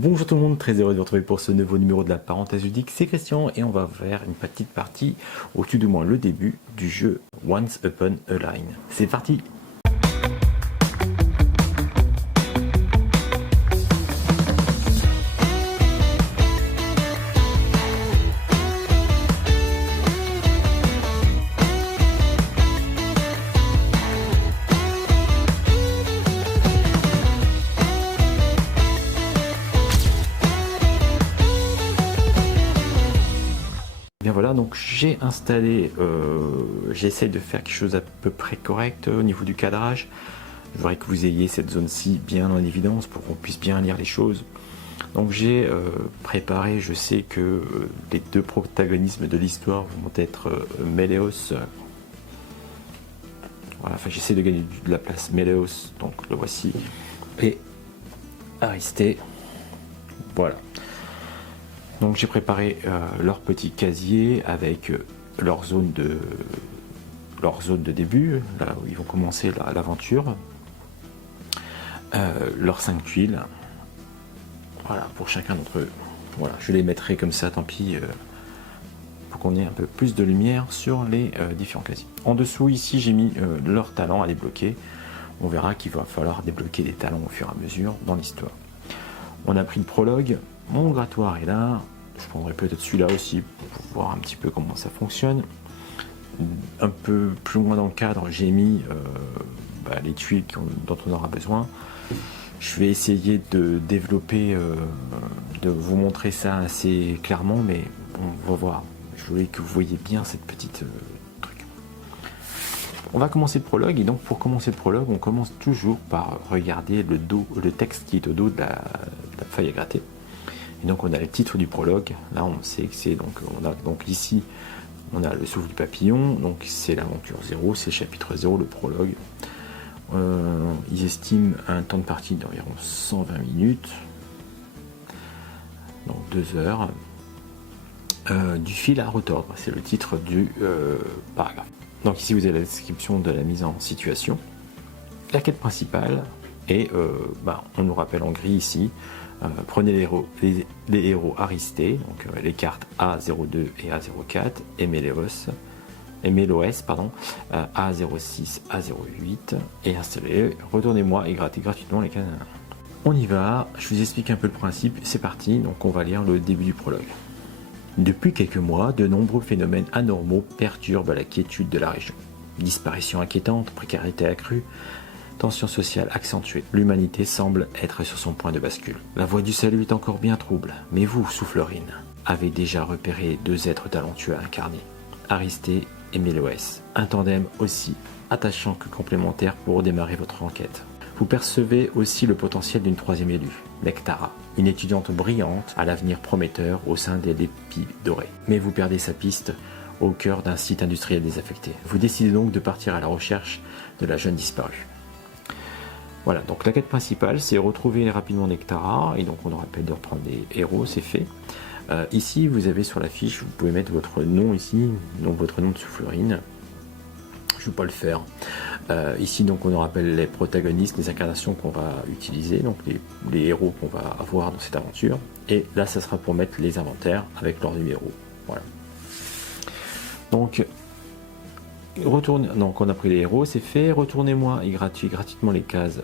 Bonjour tout le monde, très heureux de vous retrouver pour ce nouveau numéro de la parenthèse ludique, c'est Christian et on va faire une petite partie, au tout du moins le début du jeu Once Upon a Line. C'est parti! Bien voilà, donc j'ai installé, j'essaye de faire quelque chose à peu près correct au niveau du cadrage. Je voudrais que vous ayez cette zone-ci bien en évidence pour qu'on puisse bien lire les choses. Donc j'ai préparé, je sais que les deux protagonistes de l'histoire vont être Méléos. Voilà, enfin j'essaie de gagner de la place. Méléos, donc le voici, et Aristée. Voilà. Donc j'ai préparé leur petit casier avec leur zone de début, là où ils vont commencer l'aventure, leurs 5 tuiles, voilà, pour chacun d'entre eux. Voilà, je les mettrai comme ça, tant pis, pour qu'on ait un peu plus de lumière sur les différents casiers. En dessous ici j'ai mis leurs talents à débloquer. On verra qu'il va falloir débloquer des talents au fur et à mesure dans l'histoire. On a pris le prologue, mon grattoir est là, je prendrai peut-être celui-là aussi pour voir un petit peu comment ça fonctionne. Un peu plus loin dans le cadre, j'ai mis les tuiles dont on aura besoin. Je vais essayer de développer, de vous montrer ça assez clairement, mais on va voir. Je voulais que vous voyez bien cette petite truc. On va commencer le prologue, et donc pour commencer le prologue, on commence toujours par regarder le texte qui est au dos de la feuille à gratter. Et donc on a le titre du prologue, là on sait que c'est donc, ici on a le souffle du papillon, donc c'est l'aventure 0, c'est le chapitre 0, le prologue. Ils estiment un temps de partie d'environ 120 minutes, donc 2 heures. Du fil à retordre, c'est le titre du paragraphe. Donc ici vous avez la description de la mise en situation, la quête principale, et on nous rappelle en gris ici, prenez les héros Aristée, donc les cartes A02 et A04, et Méléos, A06, A08, et installez-les, retournez-moi et grattez gratuitement les cases. On y va, je vous explique un peu le principe, c'est parti, donc on va lire le début du prologue. Depuis quelques mois, de nombreux phénomènes anormaux perturbent la quiétude de la région. Disparition inquiétante, précarité accrue, tension sociale accentuée. L'humanité semble être sur son point de bascule. La voie du salut est encore bien trouble, mais vous, Soufflerine, avez déjà repéré 2 êtres talentueux à incarner, Aristée et Méléos, un tandem aussi attachant que complémentaire pour démarrer votre enquête. Vous percevez aussi le potentiel d'une 3e élue, Nectara, une étudiante brillante à l'avenir prometteur au sein des Lépis Dorés. Mais vous perdez sa piste au cœur d'un site industriel désaffecté. Vous décidez donc de partir à la recherche de la jeune disparue. Voilà, donc la quête principale, c'est retrouver rapidement Nectara, et donc on nous rappelle de reprendre des héros, c'est fait. Ici, vous avez sur la fiche, vous pouvez mettre votre nom ici, donc votre nom de Soufflerine. Je ne vais pas le faire. Ici, donc, on nous rappelle les protagonistes, les incarnations qu'on va utiliser, donc les héros qu'on va avoir dans cette aventure. Et là, ça sera pour mettre les inventaires avec leurs numéros. Voilà. Donc, on a pris les héros, c'est fait. Retournez-moi et gratuitement les cases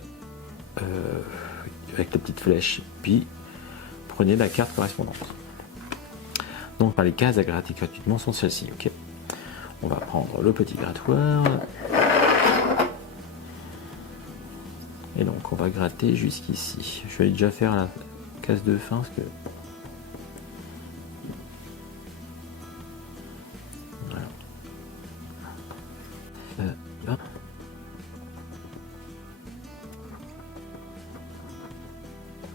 avec la petite flèche, puis prenez la carte correspondante. Donc, les cases à gratter gratuitement sont celles-ci, ok. On va prendre le petit grattoir. Et donc on va gratter jusqu'ici. Je vais déjà faire la case de fin parce que... Voilà.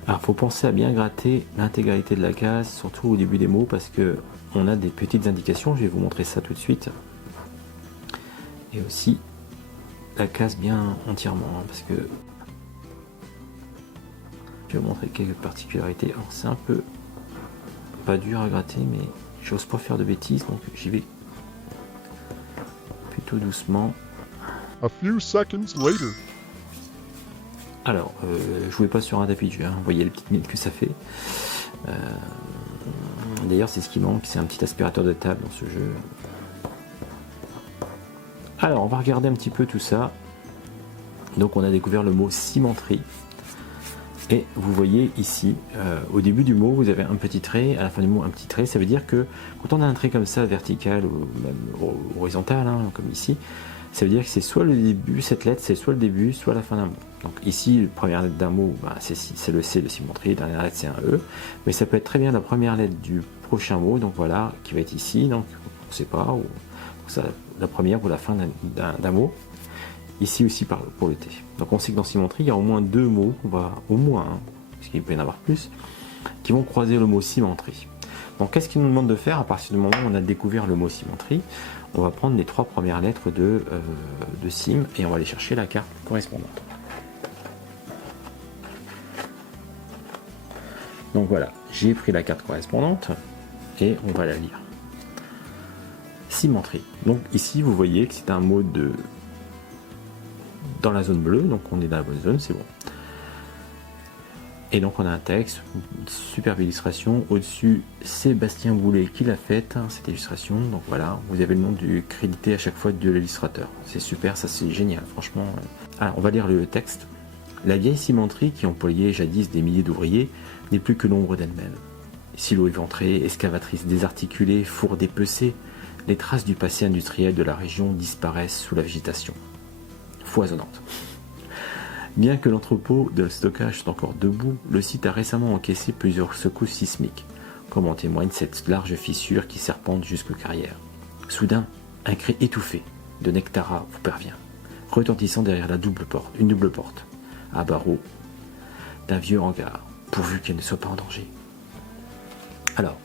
Alors faut penser à bien gratter l'intégralité de la case, surtout au début des mots, parce que on a des petites indications, je vais vous montrer ça tout de suite. Et aussi la case bien entièrement, parce que je vais vous montrer quelques particularités. Alors c'est un peu pas dur à gratter, mais j'ose pas faire de bêtises, donc j'y vais plutôt doucement. A few seconds later. Alors, jouez pas sur un tapis de jeu, hein. Vous voyez les petites miettes que ça fait. D'ailleurs, c'est ce qui manque, c'est un petit aspirateur de table dans ce jeu. Alors, on va regarder un petit peu tout ça. Donc, on a découvert le mot cimenterie. Et vous voyez ici, au début du mot, vous avez un petit trait, à la fin du mot, un petit trait. Ça veut dire que quand on a un trait comme ça, vertical ou même horizontal, hein, comme ici, ça veut dire que c'est soit le début, cette lettre, c'est soit le début, soit la fin d'un mot. Donc ici, la première lettre d'un mot, bah, c'est le C de cimenterie, la dernière lettre c'est un E, mais ça peut être très bien la première lettre du prochain mot, donc voilà, qui va être ici, donc on ne sait pas, ou ça, la première ou la fin d'un mot. Ici aussi pour le T. Donc on sait que dans cimenterie, il y a au moins deux mots, au moins, hein, parce qu'il peut y en avoir plus, qui vont croiser le mot cimenterie. Donc qu'est-ce qu'il nous demande de faire à partir du moment où on a découvert le mot cimenterie? On va prendre les trois premières lettres de cim et on va aller chercher la carte correspondante. Donc voilà, j'ai pris la carte correspondante et on va la lire. Cimenterie. Donc ici vous voyez que c'est un mot dans la zone bleue, donc on est dans la bonne zone, c'est bon. Et donc on a un texte, une superbe illustration. Au-dessus, Sébastien Boulet qui l'a faite, cette illustration. Donc voilà, vous avez le nom du crédité à chaque fois de l'illustrateur. C'est super, ça c'est génial, franchement. Alors on va lire le texte. La vieille cimenterie qui employait jadis des milliers d'ouvriers n'est plus que l'ombre d'elle-même. Silos éventrés, excavatrices désarticulées, fours dépecés, les traces du passé industriel de la région disparaissent sous la végétation foisonnante. Bien que l'entrepôt de stockage soit encore debout, le site a récemment encaissé plusieurs secousses sismiques, comme en témoigne cette large fissure qui serpente jusqu'aux carrières. Soudain, un cri étouffé de Nectara vous parvient, retentissant derrière une double porte, à barreaux, d'un vieux hangar, pourvu qu'elle ne soit pas en danger. Alors,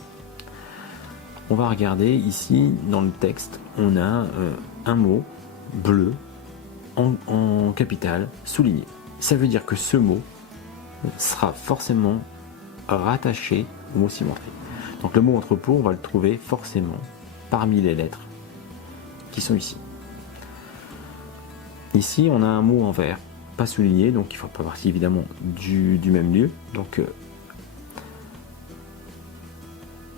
on va regarder ici, dans le texte, on a un mot bleu, en capitale, souligné. Ça veut dire que ce mot sera forcément rattaché au mot cimenterie. Donc le mot entrepôt, on va le trouver forcément parmi les lettres qui sont ici. Ici, on a un mot en vert, pas souligné, donc il ne faut pas partie évidemment du même lieu. Donc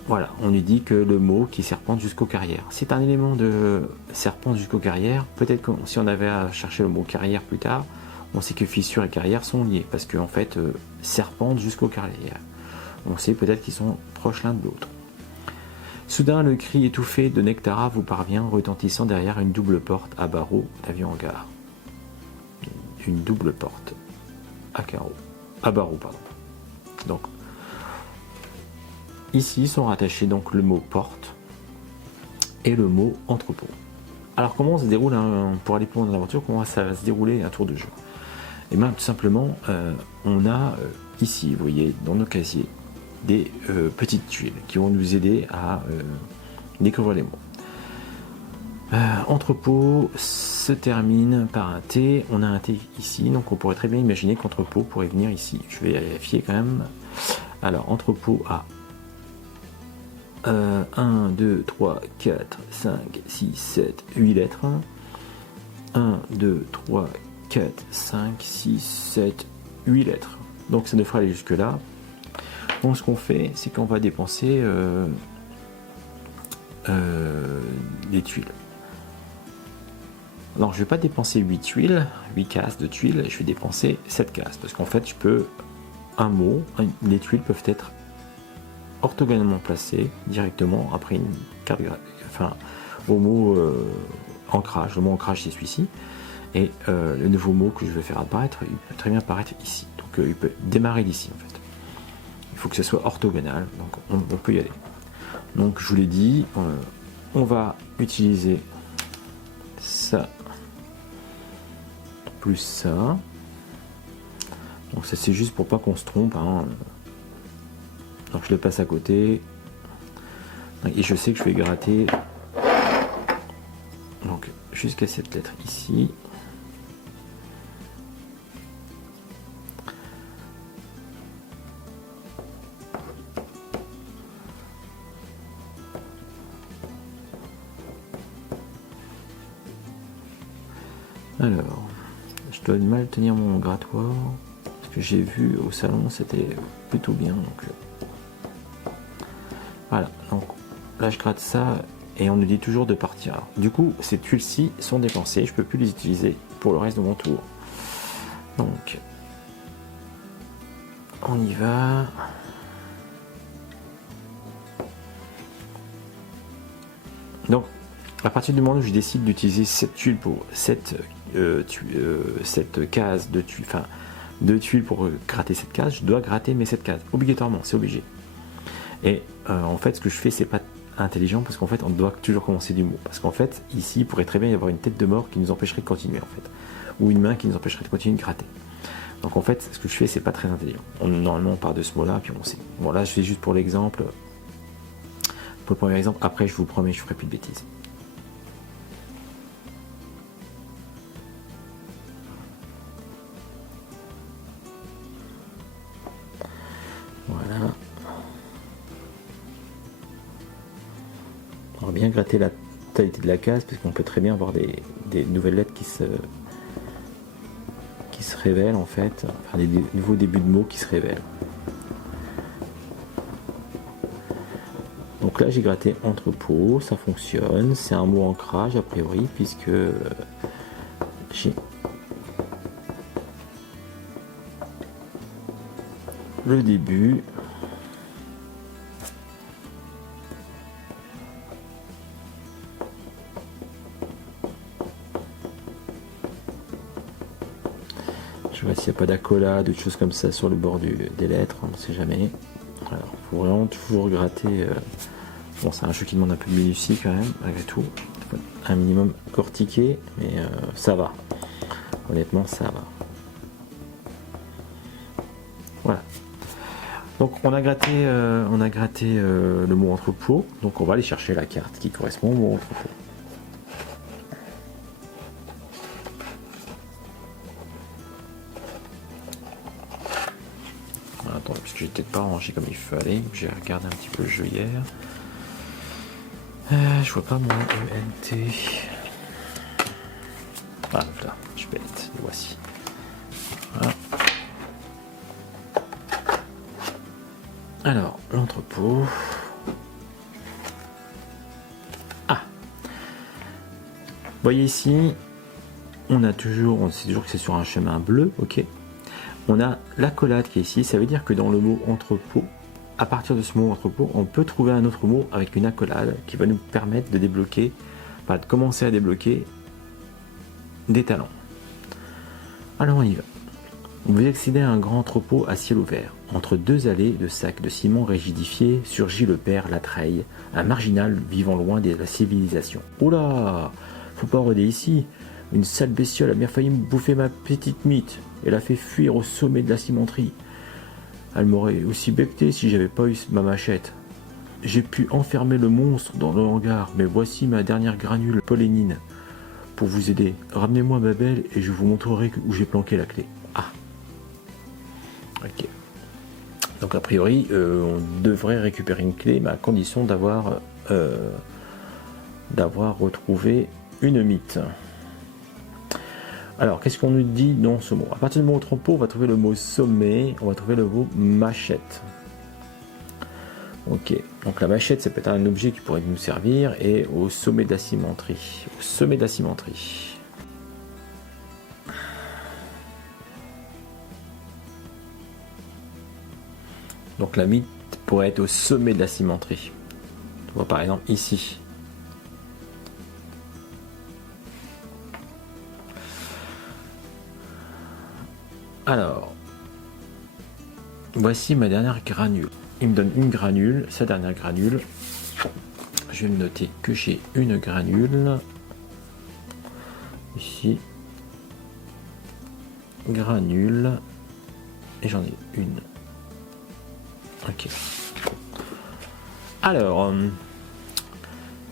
voilà, on lui dit que le mot qui serpente jusqu'aux carrières. C'est un élément de serpente jusqu'aux carrières. Peut-être que si on avait à chercher le mot carrière plus tard, on sait que fissure et carrière sont liés, parce qu'en fait, serpente jusqu'aux carrières. On sait peut-être qu'ils sont proches l'un de l'autre. Soudain, le cri étouffé de Nectara vous parvient, retentissant derrière une double porte à barreaux d'avion hangar. Une double porte à barreaux, pardon. Donc, ici sont rattachés donc le mot porte et le mot entrepôt. Alors comment se déroule pour aller plus loin dans l'aventure, comment ça va se dérouler un tour de jeu? Et bien tout simplement, on a ici, vous voyez, dans nos casiers, des petites tuiles qui vont nous aider à découvrir les mots. Entrepôt se termine par un T, on a un T ici, donc on pourrait très bien imaginer qu'entrepôt pourrait venir ici. Je vais vérifier quand même. Alors entrepôt a 1, 2, 3, 4, 5, 6, 7, 8 lettres. 1, 2, 3, 4, 5, 6, 7, 8 lettres. Donc ça devrait aller jusque là. Donc ce qu'on fait, c'est qu'on va dépenser des tuiles. Alors je ne vais pas dépenser 8 tuiles, 8 cases de tuiles, je vais dépenser 7 cases. Parce qu'en fait, les tuiles peuvent être orthogonalement placées directement après une carte, au mot ancrage. Le mot ancrage, c'est celui-ci. Et le nouveau mot que je vais faire apparaître, il peut très bien apparaître ici. Donc il peut démarrer d'ici en fait. Il faut que ce soit orthogonal, donc on peut y aller. Donc je vous l'ai dit, on va utiliser ça plus ça. Donc ça c'est juste pour pas qu'on se trompe, hein. Donc je le passe à côté. Et je sais que je vais gratter donc jusqu'à cette lettre ici. Alors, je dois mal tenir mon grattoir. Ce que j'ai vu au salon, c'était plutôt bien. Donc, voilà, donc là je gratte ça et on nous dit toujours de partir. Alors, du coup, ces tuiles-ci sont dépensées, je peux plus les utiliser pour le reste de mon tour. Donc, on y va. Donc, à partir du moment où je décide d'utiliser cette tuile pour cette case de tuiles, enfin de tuiles pour gratter cette case, je dois gratter mes 7 cases, obligatoirement, c'est obligé. Et en fait, ce que je fais, c'est pas intelligent parce qu'en fait, on doit toujours commencer du mot. Parce qu'en fait, ici, il pourrait très bien y avoir une tête de mort qui nous empêcherait de continuer, en fait, ou une main qui nous empêcherait de continuer de gratter. Donc en fait, ce que je fais, c'est pas très intelligent. Normalement, on part de ce mot-là, puis on sait. Bon, là, je fais juste pour l'exemple. Pour le premier exemple, après, je vous promets, je ferai plus de bêtises. Voilà. On va bien gratter la totalité de la case parce qu'on peut très bien avoir des nouvelles lettres qui se révèlent en fait, enfin des nouveaux débuts de mots qui se révèlent. Donc là j'ai gratté entrepôt, ça fonctionne, c'est un mot ancrage a priori puisque j'ai le début. Je vois s'il n'y a pas d'accolade ou de choses comme ça sur le bord des lettres, on ne sait jamais. Alors, il faut vraiment toujours gratter. Bon, c'est un jeu qui demande un peu de minutie quand même, malgré tout. Un minimum cortiqué, mais ça va. Honnêtement, ça va. Voilà. Donc, on a gratté le mot entrepôt. Donc, on va aller chercher la carte qui correspond au mot entrepôt. Attends, parce que j'ai peut-être pas rangé comme il fallait. J'ai regardé un petit peu le jeu hier. Je vois pas mon ENT. Ah, là, je suis bête. Le voici. Voilà. Alors, l'entrepôt. Ah. Vous voyez ici, on sait toujours que c'est sur un chemin bleu, ok. On a l'accolade qui est ici, ça veut dire que dans le mot entrepôt, à partir de ce mot entrepôt, on peut trouver un autre mot avec une accolade qui va nous permettre de débloquer, de commencer à débloquer des talents. Alors on y va. Vous accédez à un grand entrepôt à ciel ouvert. Entre deux allées de sacs de ciment rigidifiés surgit le père Latreille, un marginal vivant loin de la civilisation. Oula, faut pas rôder ici. Une sale bestiole a bien failli me bouffer ma petite mythe. Elle a fait fuir au sommet de la cimenterie. Elle m'aurait aussi becté si j'avais pas eu ma machette. J'ai pu enfermer le monstre dans le hangar, mais voici ma dernière granule polénine. Pour vous aider, ramenez-moi ma belle et je vous montrerai où j'ai planqué la clé. Ah. Ok. Donc a priori, on devrait récupérer une clé, mais à condition d'avoir retrouvé une mythe. Alors, qu'est-ce qu'on nous dit dans ce mot? À partir du mot entrepôt, on va trouver le mot sommet, on va trouver le mot machette. Ok, donc la machette, c'est peut-être un objet qui pourrait nous servir, et au sommet de la cimenterie. Au sommet de la cimenterie. Donc la mythe pourrait être au sommet de la cimenterie. On voit par exemple ici. Alors, voici ma dernière granule. Il me donne une granule, sa dernière granule. Je vais me noter que j'ai une granule. Ici. Granule. Et j'en ai une. Ok. Alors,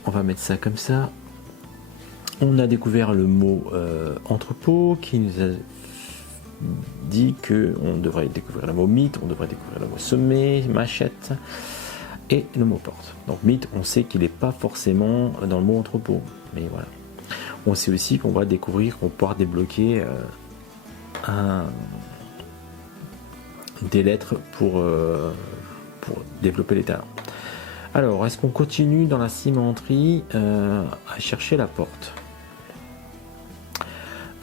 on va mettre ça comme ça. On a découvert le mot entrepôt qui nous a dit qu'on devrait découvrir le mot mythe, on devrait découvrir le mot sommet, machette et le mot porte. Donc mythe, on sait qu'il n'est pas forcément dans le mot entrepôt, mais voilà. On sait aussi qu'on va découvrir, qu'on va pouvoir débloquer des lettres pour développer les talents. Alors, est-ce qu'on continue dans la cimenterie à chercher la porte?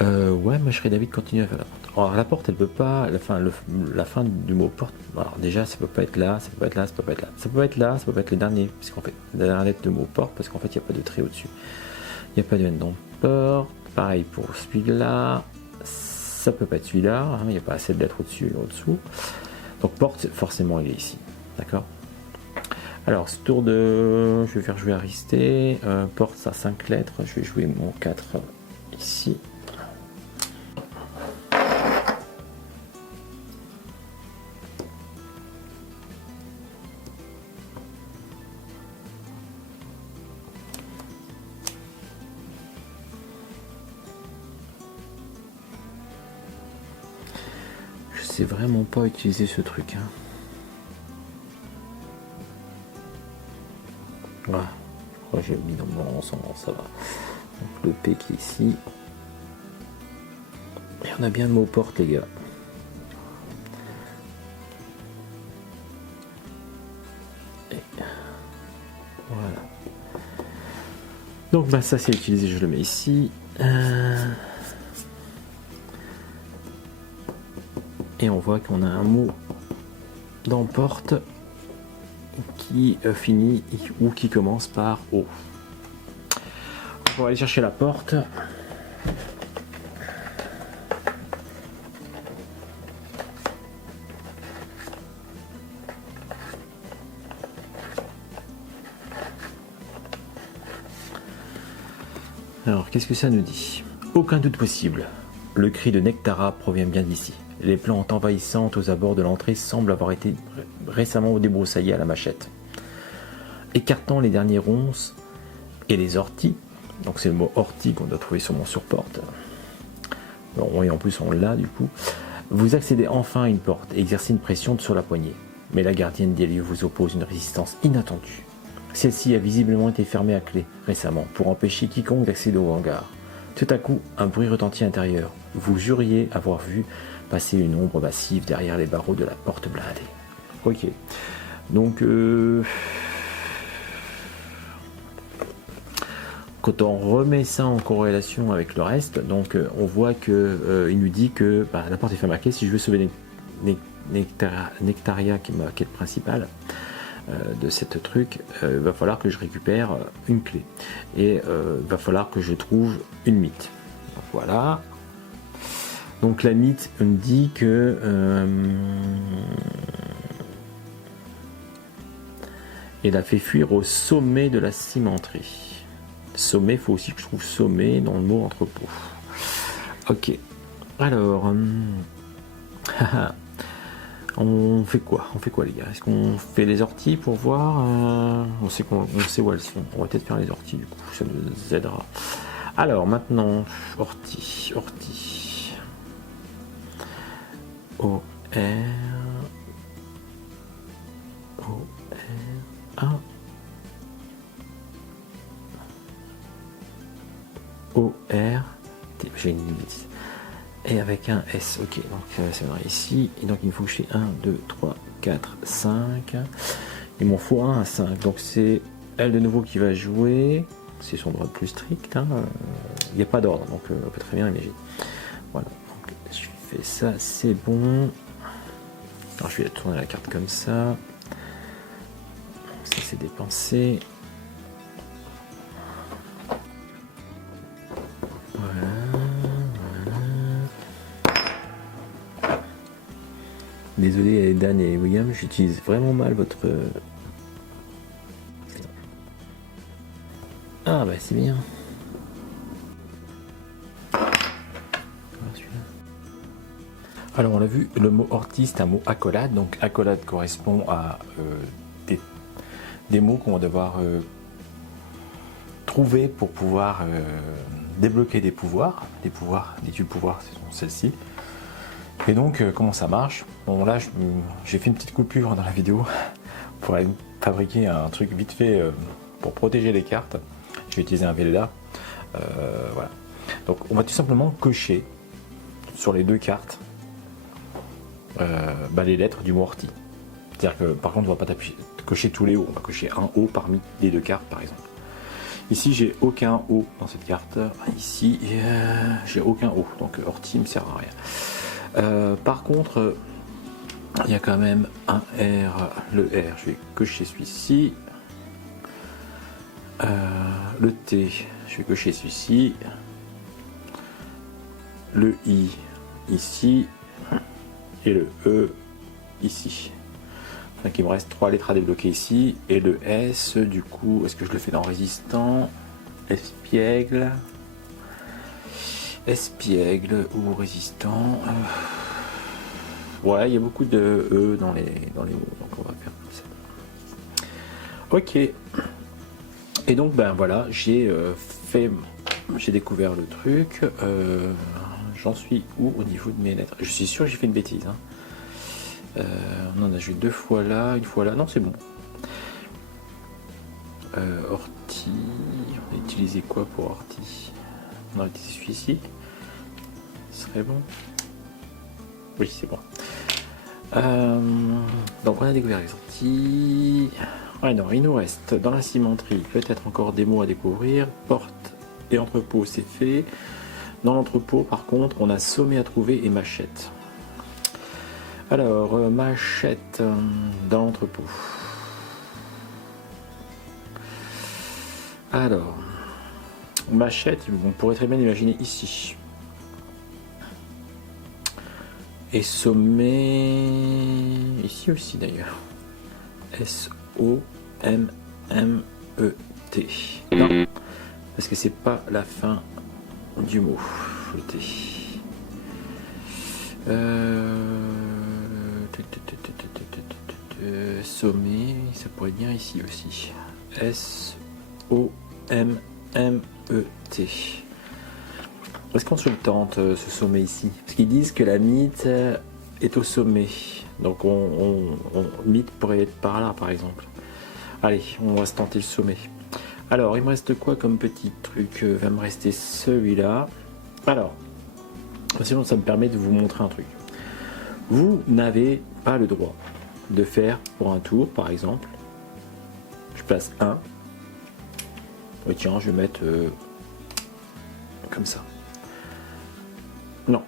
Ouais, moi je serais d'avis de continuer à faire la porte. Alors la porte, elle peut pas, la fin du mot porte, alors déjà ça peut pas être là, ça peut pas être là, ça peut pas être là, ça peut pas être là, ça peut pas être le dernier, parce qu'en fait, la dernière lettre de mot porte, parce qu'en fait il n'y a pas de trait au-dessus. Il n'y a pas de N dans porte, pareil pour celui-là, ça peut pas être celui-là, hein, il n'y a pas assez de lettres au-dessus et au-dessous. Donc porte, forcément il est ici, d'accord? Alors ce tour de, je vais faire jouer Aristé, porte ça 5 lettres, je vais jouer mon 4 ici. Je sais vraiment pas utiliser ce truc. Hein. Voilà. Oh, j'ai mis dans le bon ensemble, ça va. Donc le P qui est ici. Et on a bien le mot porte, les gars. Et voilà. Donc bah ça c'est utilisé, je le mets ici. Et on voit qu'on a un mot dans porte qui finit ou qui commence par O. On va aller chercher la porte. Alors, qu'est-ce que ça nous dit? Aucun doute possible. Le cri de Nectara provient bien d'ici. Les plantes envahissantes aux abords de l'entrée semblent avoir été récemment débroussaillées à la machette. Écartant les derniers ronces et les orties, donc c'est le mot ortie qu'on doit trouver sur mon surporte. Bon, et en plus on l'a du coup. Vous accédez enfin à une porte et exercez une pression sur la poignée. Mais la gardienne des lieux vous oppose une résistance inattendue. Celle-ci a visiblement été fermée à clé récemment pour empêcher quiconque d'accéder au hangar. Tout à coup, un bruit retentit à l'intérieur. Vous juriez avoir vu passer une ombre massive derrière les barreaux de la porte blindée. Ok. Donc, quand on remet ça en corrélation avec le reste, donc on voit que il nous dit que la porte est fermée à clé. Si je veux sauver Nectaria, qui est le principal de cette truc, va falloir que je récupère une clé. Et va falloir que je trouve une mythe. Donc, voilà. Donc la mythe me dit que elle a fait fuir au sommet de la cimenterie. Sommet, il faut aussi que je trouve sommet dans le mot entrepôt. Ok. Alors, on fait quoi? On fait quoi les gars? Est-ce qu'on fait les orties pour voir? On sait où elles sont. On va peut-être faire les orties du coup, ça nous aidera. Alors maintenant, ortie. O R A O R T. J'ai une bêtise. Et avec un S, ok, donc ça viendra ici, et donc il me faut que je fasse 1, 2, 3, 4, 5, il m'en faut 1 à 5, donc c'est elle de nouveau qui va jouer, c'est son droit le plus strict, hein. Il n'y a pas d'ordre, donc on peut très bien imaginer. Voilà, donc je fais ça, c'est bon. Alors je vais tourner la carte comme ça, ça c'est dépensé. Désolé Dan et William, j'utilise vraiment mal votre... Ah bah c'est bien. Alors on l'a vu, le mot ortie c'est un mot accolade, donc accolade correspond à des mots qu'on va devoir trouver pour pouvoir débloquer des pouvoirs, des tubes pouvoirs, ce sont celles-ci. Et donc, comment ça marche? Bon, là, j'ai fait une petite coupure dans la vidéo pour aller fabriquer un truc vite fait pour protéger les cartes. Je vais utiliser un Velda. Voilà. Donc, on va tout simplement cocher sur les deux cartes les lettres du mot orti. C'est-à-dire que par contre on va pas cocher tous les O, on va cocher un O parmi les deux cartes par exemple. Ici j'ai aucun O dans cette carte, ici j'ai aucun O, donc orti me sert à rien. Par contre il y a quand même un R, le R je vais cocher celui-ci, le T je vais cocher celui-ci, le I ici et le E ici. Donc il me reste 3 lettres à débloquer ici et le S du coup est-ce que je le fais dans résistant, espiègle ou résistant, ouais il y a beaucoup de E dans les mots donc on va faire comme ça. Ok, et donc ben voilà j'ai découvert le truc. J'en suis où au niveau de mes lettres? Je suis sûr que j'ai fait une bêtise. Hein. On en a joué 2 fois là, une fois là. Non, c'est bon. Orti. On a utilisé quoi pour orti? On a utilisé celui-ci. Ce serait bon. Oui, c'est bon. Donc on a découvert les orties. Ouais, non, il nous reste dans la cimenterie peut-être encore des mots à découvrir. Porte et entrepôt, c'est fait. Dans l'entrepôt, par contre, on a sommet à trouver et machette. Alors, machette dans l'entrepôt. Alors, machette, on pourrait très bien l'imaginer ici. Et sommet, ici aussi d'ailleurs. S-O-M-M-E-T. Non, parce que c'est pas la fin du mot, le T. Sommet, ça pourrait être bien ici aussi. S-O-M-M-E-T. Est-ce qu'on se le tente ce sommet ici? Parce qu'ils disent que la mythe est au sommet. Donc mythe pourrait être par là par exemple. Allez, on va se tenter le sommet. Alors, il me reste quoi comme petit truc? Va me rester celui-là. Alors, sinon ça me permet de vous montrer un truc. Vous n'avez pas le droit de faire pour un tour, par exemple. Je place 1. Oui, tiens, je vais mettre comme ça. Non.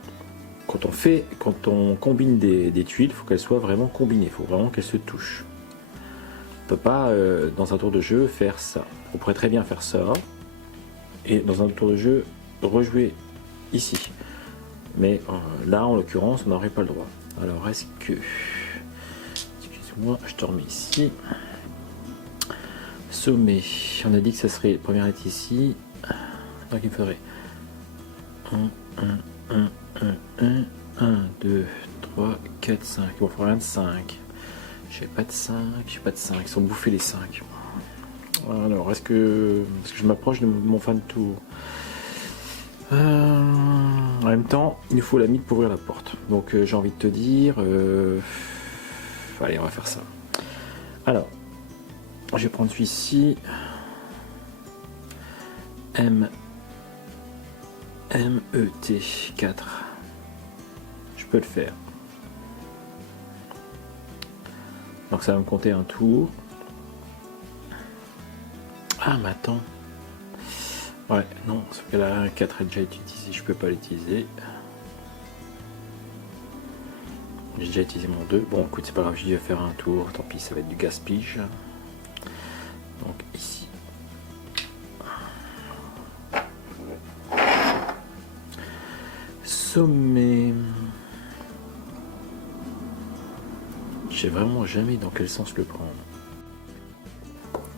Quand on combine des tuiles, il faut qu'elles soient vraiment combinées. Il faut vraiment qu'elles se touchent. On peut pas, dans un tour de jeu, faire ça. On pourrait très bien faire ça. Et dans un tour de jeu, rejouer ici. Mais là, en l'occurrence, on n'aurait pas le droit. Alors, est-ce que... Excuse-moi, je te remets ici. Sommet. On a dit que ça serait... Première lettre ici. Donc, il me faudrait... 1, 2, 3, 4, 5. Il me faudrait un de 5. J'ai pas de 5. Ils sont bouffés les 5. Alors, est-ce que je m'approche de mon fin de tour? En même temps, il nous faut la mythe pour ouvrir la porte. Donc, j'ai envie de te dire... Allez, on va faire ça. Alors, je vais prendre celui-ci. M-E-T 4. Je peux le faire. Donc, ça va me compter un tour. Ah, mais attends. Ouais, non, parce que là, un 4 est déjà utilisé, je peux pas l'utiliser. J'ai déjà utilisé mon 2. Bon, écoute, c'est pas grave, je vais faire un tour. Tant pis, ça va être du gaspillage. Donc, ici. Sommet. Je sais vraiment jamais dans quel sens le prendre.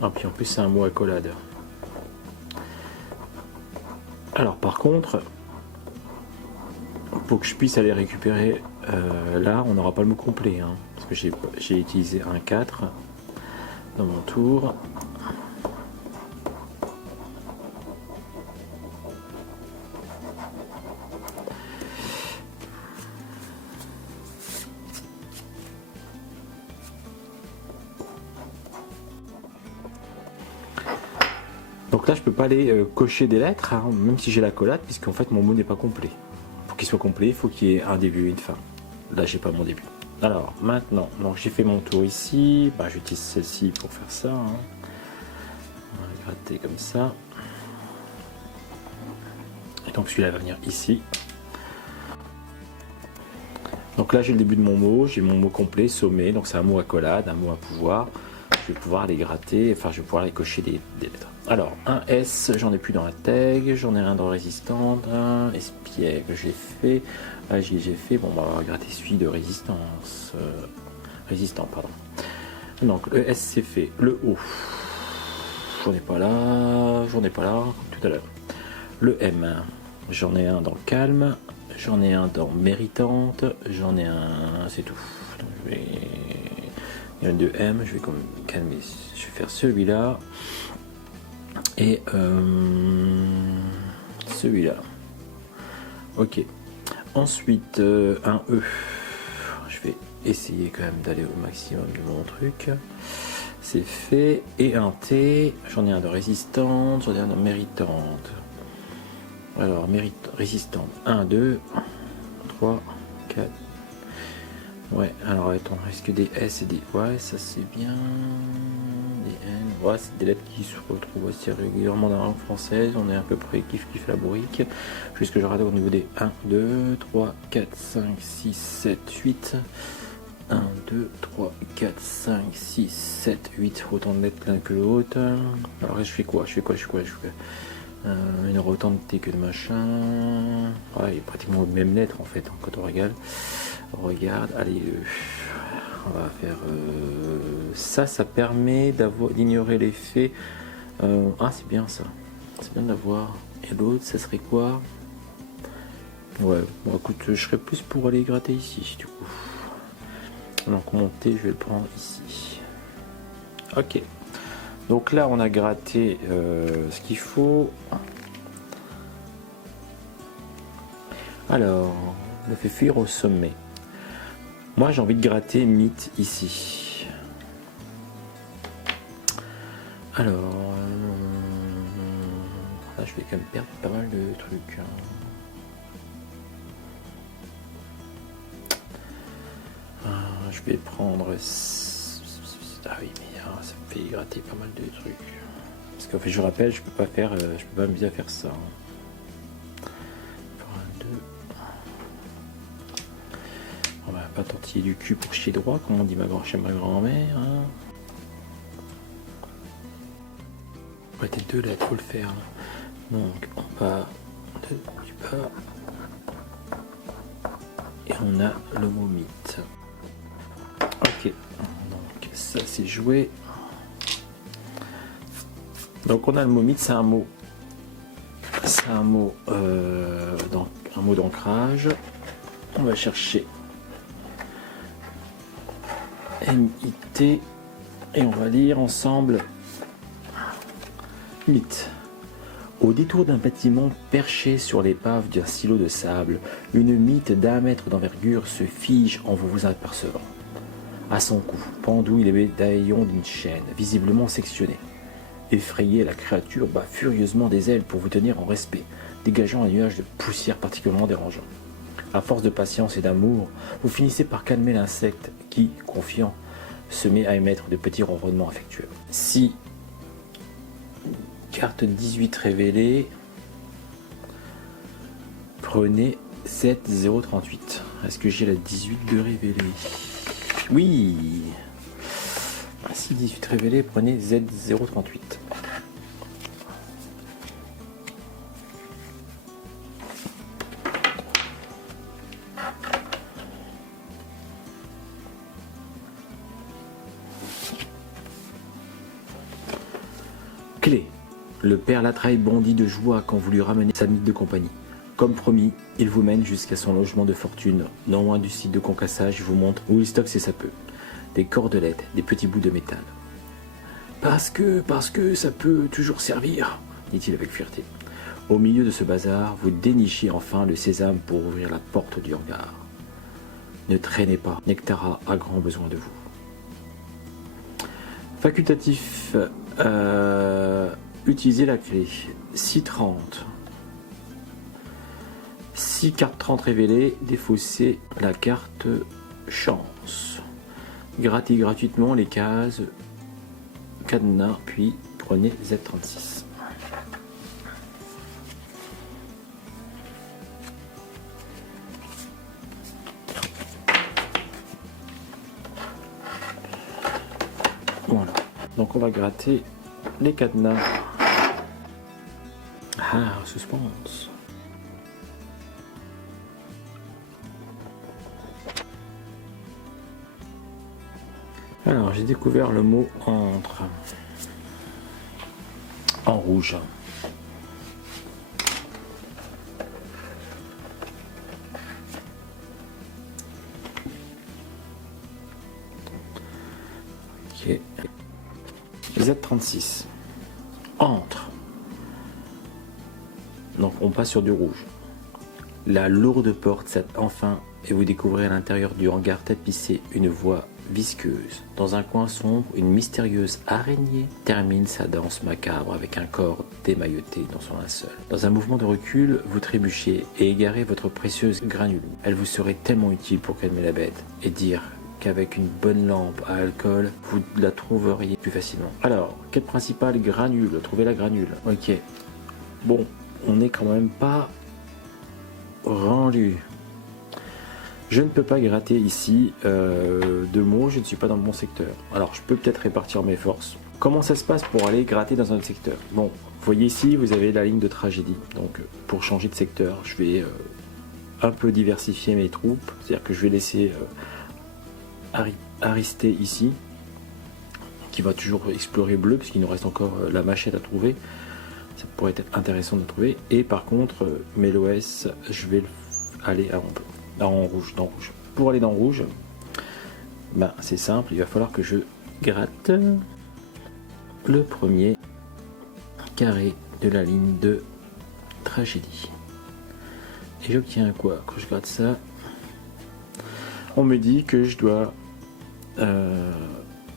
Ah, puis en plus, c'est un mot accolade. Alors par contre, pour que je puisse aller récupérer là, on n'aura pas le mot complet, hein, parce que j'ai utilisé un 4 dans mon tour. Donc là, je peux pas aller cocher des lettres, hein, même si j'ai la collade, puisqu'en fait mon mot n'est pas complet. Pour qu'il soit complet, il faut qu'il y ait un début et une fin. Là, j'ai pas mon début. Alors maintenant, donc j'ai fait mon tour ici, bah, j'utilise celle-ci pour faire ça, hein. On va gratter comme ça. Et donc celui-là va venir ici. Donc là j'ai le début de mon mot, j'ai mon mot complet, sommet, donc c'est un mot accolade, un mot à pouvoir. Je vais pouvoir les gratter, enfin je vais pouvoir les cocher des lettres. Alors un S, j'en ai plus dans la tag, j'en ai un dans résistante, un espiègle, j'ai fait, j'ai fait, bon bah, on va gratter celui de résistance, résistant pardon. Donc le S c'est fait, le O, j'en ai pas là, comme tout à l'heure. Le M, j'en ai un dans calme, j'en ai un dans méritante, j'en ai un, c'est tout. Donc, il y a deux M, je vais comme calmer, je vais faire celui-là et celui-là. Ok. Ensuite un E. Je vais essayer quand même d'aller au maximum de mon truc. C'est fait. Et un T. J'en ai un de résistante, j'en ai un de méritante. Alors résistante. 1, 2, 3, 4. Ouais, alors attends, est-ce que des S et des... Ouais, ça c'est bien. Des N. Ouais, c'est des lettres qui se retrouvent assez régulièrement dans la langue française. On est à peu près kiff la bourrique. Juste que je rate au niveau des 1, 2, 3, 4, 5, 6, 7, 8. 1, 2, 3, 4, 5, 6, 7, 8. Autant de lettres l'un que l'autre. Alors je fais quoi? Il y aura autant de T que de machin. Ouais, il y a pratiquement les mêmes lettres en fait, hein, quand on regarde, allez, on va faire ça permet d'ignorer l'effet. Ah, c'est bien ça, c'est bien d'avoir. Et l'autre, ça serait quoi? Ouais, bon écoute, je serais plus pour aller gratter ici du coup. Donc mon T, je vais le prendre ici. Ok. Donc là, on a gratté ce qu'il faut. Alors, on le fait fuir au sommet. Moi, j'ai envie de gratter mythe ici. Alors, là, je vais quand même perdre pas mal de trucs. Je vais prendre... Ah oui, mais ça me fait gratter pas mal de trucs. Parce qu'en fait, je rappelle, je peux pas m'amuser à faire ça. On va pas tortiller du cul pour chier droit, comme on dit chez ma grand-mère. Hein. Ouais, t'es deux lettres, faut le faire. Là. Donc, on va du bas. Et on a le mot mythe. Ok, donc ça c'est joué. Donc on a le mot mythe, c'est un mot. C'est un mot d'ancrage. On va chercher M-I-T et on va lire ensemble mythe. Au détour d'un bâtiment perché sur l'épave d'un silo de sable, une mythe d'1 mètre d'envergure se fige en vous apercevant. À son cou, pendouille les médaillons d'une chaîne, visiblement sectionnée. Effrayée, la créature bat furieusement des ailes pour vous tenir en respect, dégageant un nuage de poussière particulièrement dérangeant. À force de patience et d'amour, vous finissez par calmer l'insecte qui, confiant, se met à émettre de petits ronronnements affectueux. Si carte 18 révélée, prenez 7038. Est-ce que j'ai la 18 de révélée? Oui. Si 18 révélé, prenez Z038. Clé. Le père Latreille bondit de joie quand vous lui ramenez sa mythe de compagnie. Comme promis, il vous mène jusqu'à son logement de fortune. Non loin du site de concassage, il vous montre où il stocke ses sapeux. Des cordelettes, des petits bouts de métal. Parce que ça peut toujours servir, dit-il avec fierté. Au milieu de ce bazar, vous dénichez enfin le sésame pour ouvrir la porte du hangar. Ne traînez pas, Nectara a grand besoin de vous. Facultatif, utilisez la clé. 630. 6 cartes 30 révélées, défaussez la carte chance. Grattez gratuitement les cases cadenas, puis prenez Z36. Voilà, donc on va gratter les cadenas. Ah, suspense. Alors, j'ai découvert le mot entre en rouge. Ok. Z36. Entre. Donc on passe sur du rouge. La lourde porte s'ouvre enfin et vous découvrez à l'intérieur du hangar tapissé une voie visqueuse. Dans un coin sombre, une mystérieuse araignée termine sa danse macabre avec un corps démailloté dans son linceul. Dans un mouvement de recul, vous trébuchez et égarez votre précieuse granule. Elle vous serait tellement utile pour calmer la bête et dire qu'avec une bonne lampe à alcool, vous la trouveriez plus facilement. Alors, quête principale, granule. Trouvez la granule. Ok. Bon, on n'est quand même pas rendu. Je ne peux pas gratter ici de mots, je ne suis pas dans le bon secteur. Alors, je peux peut-être répartir mes forces. Comment ça se passe pour aller gratter dans un autre secteur? Bon, vous voyez ici, vous avez la ligne de tragédie. Donc, pour changer de secteur, je vais un peu diversifier mes troupes. C'est-à-dire que je vais laisser Aristé ici, qui va toujours explorer bleu, puisqu'il nous reste encore la machette à trouver. Ça pourrait être intéressant de trouver. Et par contre, Méloès, je vais aller en rouge, dans rouge. Pour aller dans rouge, ben, c'est simple, il va falloir que je gratte le premier carré de la ligne de tragédie. Et j'obtiens quoi quand je gratte ça? On me dit que je dois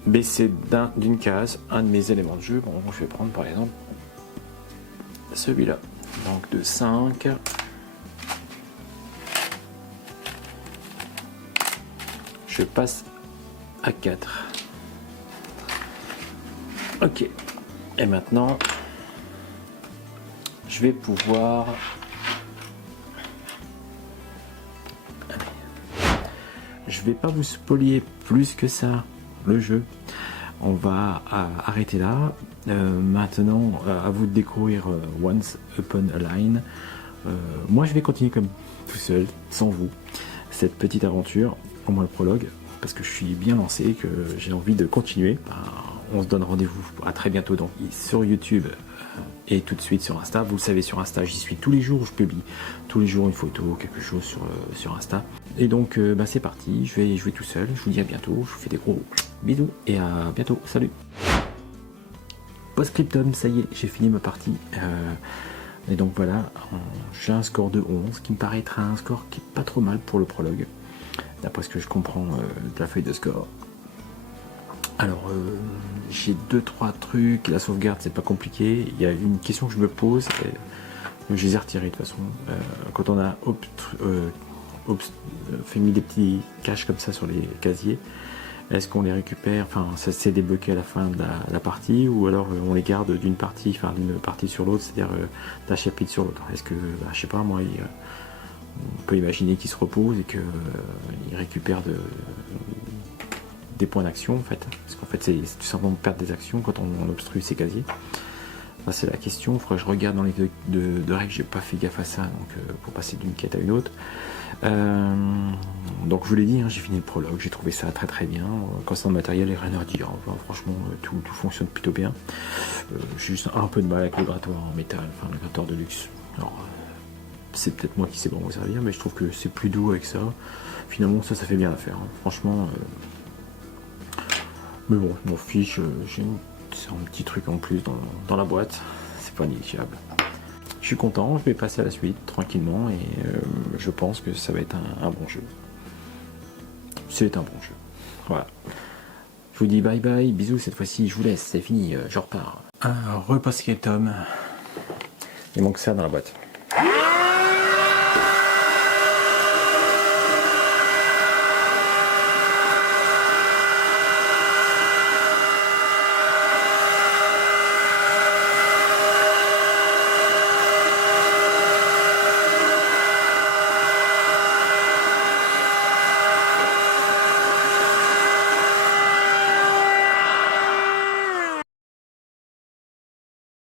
baisser d'une case un de mes éléments de jeu. Bon, je vais prendre par exemple celui-là. Donc de 5. Je passe à 4. Ok. Et maintenant, je vais pouvoir... Je vais pas vous spolier plus que ça le jeu. On va arrêter là. Maintenant, à vous de découvrir Once Upon a Line. Moi, je vais continuer comme tout seul, sans vous, cette petite aventure, au moins le prologue, parce que je suis bien lancé, que j'ai envie de continuer. On se donne rendez-vous à très bientôt donc, sur YouTube et tout de suite sur Insta. Vous le savez, sur Insta, j'y suis tous les jours, je publie tous les jours une photo, quelque chose sur Insta. Et donc, c'est parti, je vais jouer tout seul. Je vous dis à bientôt, je vous fais des gros bisous et à bientôt, salut. Postscriptum, ça y est, j'ai fini ma partie. Et donc voilà, j'ai un score de 11 qui me paraît être un score qui est pas trop mal pour le prologue, d'après ce que je comprends de la feuille de score. Alors, j'ai 2-3 trucs, la sauvegarde c'est pas compliqué. Il y a une question que je me pose, je les ai retirés de toute façon. Quand on a fait mis des petits caches comme ça sur les casiers, est-ce qu'on les récupère, enfin ça s'est débloqué à la fin de la partie, ou alors on les garde d'une partie sur l'autre, c'est-à-dire d'un chapitre sur l'autre. Est-ce que, je sais pas moi, on peut imaginer qu'ils se reposent et qu'ils récupèrent des points d'action en fait, parce qu'en fait c'est tout simplement perdre des actions quand on obstrue ces casiers. Enfin, c'est la question, il faudrait que je regarde dans les de règles, j'ai pas fait gaffe à ça, donc pour passer d'une quête à une autre. Donc je vous l'ai dit, j'ai fini le prologue, j'ai trouvé ça très très bien. Concernant le matériel, il n'y a rien à dire, franchement tout fonctionne plutôt bien. J'ai juste un peu de mal avec le grattoir en métal, enfin le grattoir de luxe. Alors c'est peut-être moi qui sais pas m'en servir, mais je trouve que c'est plus doux avec ça. Finalement ça fait bien l'affaire, franchement. Mais bon, je m'en fiche, j'ai un petit truc en plus dans la boîte, c'est pas négligeable. Je suis content, je vais passer à la suite tranquillement et je pense que ça va être un bon jeu. C'est un bon jeu. Voilà. Je vous dis bye bye, bisous cette fois-ci, je vous laisse, c'est fini, je repars. Un repas Scriptum. Il manque ça dans la boîte.